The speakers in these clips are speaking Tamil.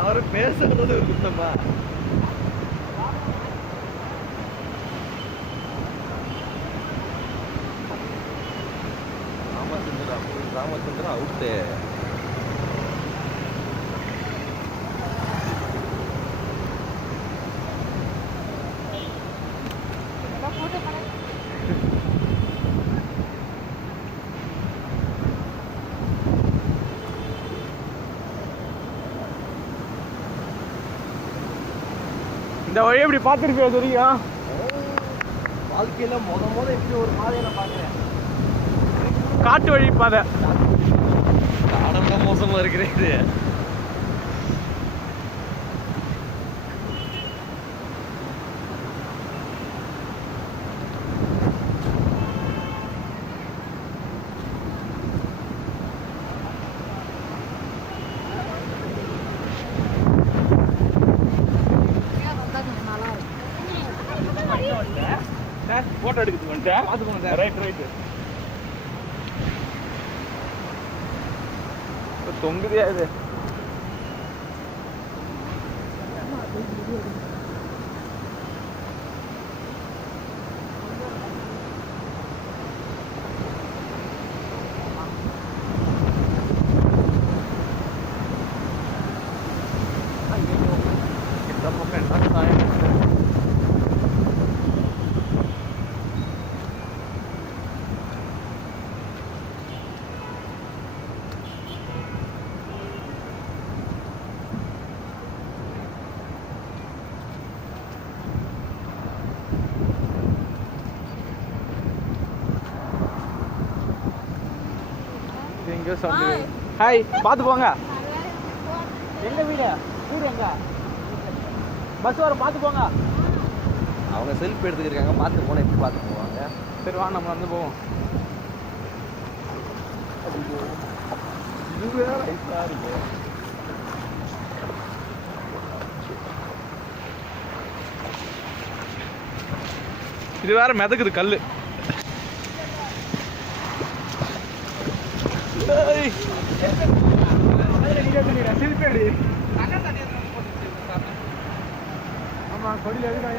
அவரு பேசுறது குத்தமா? ராமச்சந்திரா அவுட்டு. இந்த வழி எப்படி பார்த்துருப்பியா தெரியும்? வாழ்க்கையில முத எப்படி ஒரு பாதையில பாக்குறேன். காட்டு வழி பாதை. காடெல்லாம் மோசமா இருக்கிறது. போட்டோ எடுக்குது வந்துட்டேன். பார்த்துக்கோங்க சார். ரைட் தொங்குதே அது. ஹாய், பார்த்து போங்க. எங்க வீடு எங்க? பஸ் வரும், பார்த்து போங்க. அவங்க செல்ஃபி எடுத்துக்கிருக்காங்க, பார்த்து போனால் எப்படி பார்த்து போவாங்க? சரி வா, நம்ம வந்து போவோம். இது வேற மிதக்குது கல்லு. ஆமா, கொடியில் எதுக்காக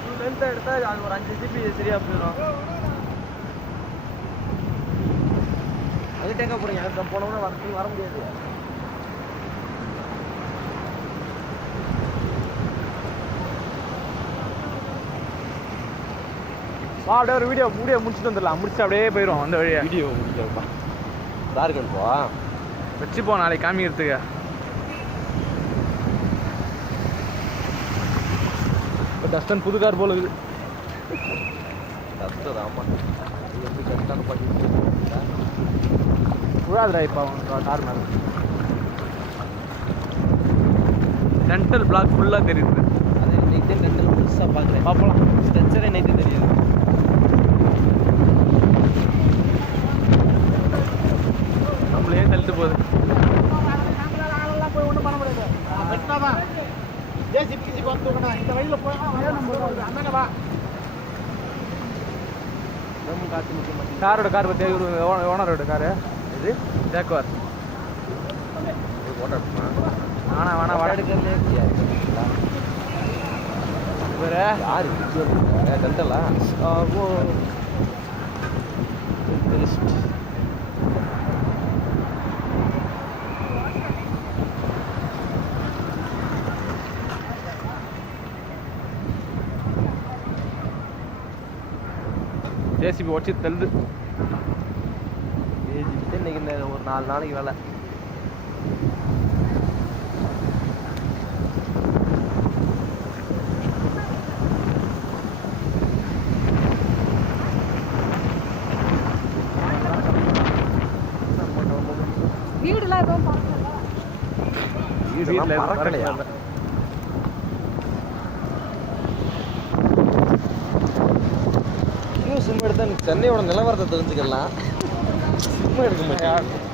ஃபுல் லென்த்தாக எடுத்தால் அது ஒரு 5 GB சரியாக போயிடும். அது டேக்கா போடுங்க. அதுக்கு போனோம்னா வர முடியாது. அப்படியே ஒரு வீடியோ முடிச்சுட்டு வந்துடலாம். முடிச்சு அப்படியே போயிடும் அந்த வழியா. வீடியோ முடிச்சா தாருக்கு அனுப்பா வச்சுப்போம் நாளைக்கு காமிக்கிறதுக்கு. டஸ்டன் புது கார் போல இருக்குது. டஸ்டர் ஆமாம். அது எப்படி கரெக்டான பண்ணி விழாதுரா இப்போ அவங்க கார் மேலே. சென்ட்ரல் பிளாக் ஃபுல்லாக தெரியுது. அது நைட்டு ரெண்டு புதுசாக பார்க்குறேன். பார்ப்பலாம். ஸ்ட்ரெச்சரே நைட்டு தெரியுது. நம்மளே தள்ளிட்டு போகுது. போய் ஒன்றும் பண்ண முடியாது. வெட்டினாதான் ஜேசிபி வந்துக்கண்ணா. இந்த வழியில் போய் அண்ணங்க வா. நம்ம காற்று முக்கிய மாட்டேங்குது. கார் பற்றி ஓனரோட காரு இது ஜாக்குவார். ஓட்ட வேணா வாடகை எடுக்கிறதே வேற யார் கண்டலா ஜேசிபி வச்சு தள்ளுது. இன்னைக்கு ஒரு 4 நாளைக்கு வேலை. வீடுலாம் எதுவும் பறக்கலையா? சினிமா எடுத்தா சென்னையோட நிலவரத்தை தெரிஞ்சுக்கலாம். சினிமா எடுக்க மாட்டேன்.